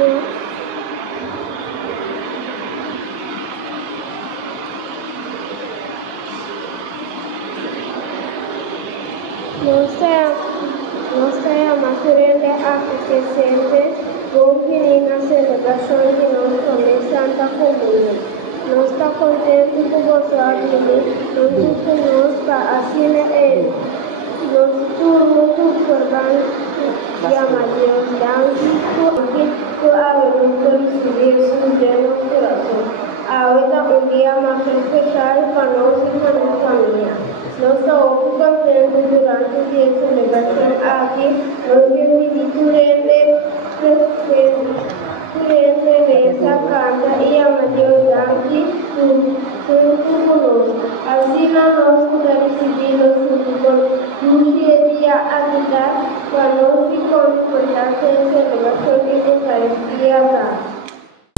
Nós estamos querendo acontecer bom que na celebração de nossa Santa Comunhão. Nós estamos contentes com você aqui, nós conosco assim é. Nós tudo formando e a Deus dando aqui tu abre o coração de nosso coração. Ahora dia mais especial para nós e para nossa família. Nós estamos contentes durante o dia de celebração aqui, nós temos durante essa carta e a Deus dando tudo conosco. Assim nós podemos decidir no dia a dia para nós e com importante celebração de Eucaristia.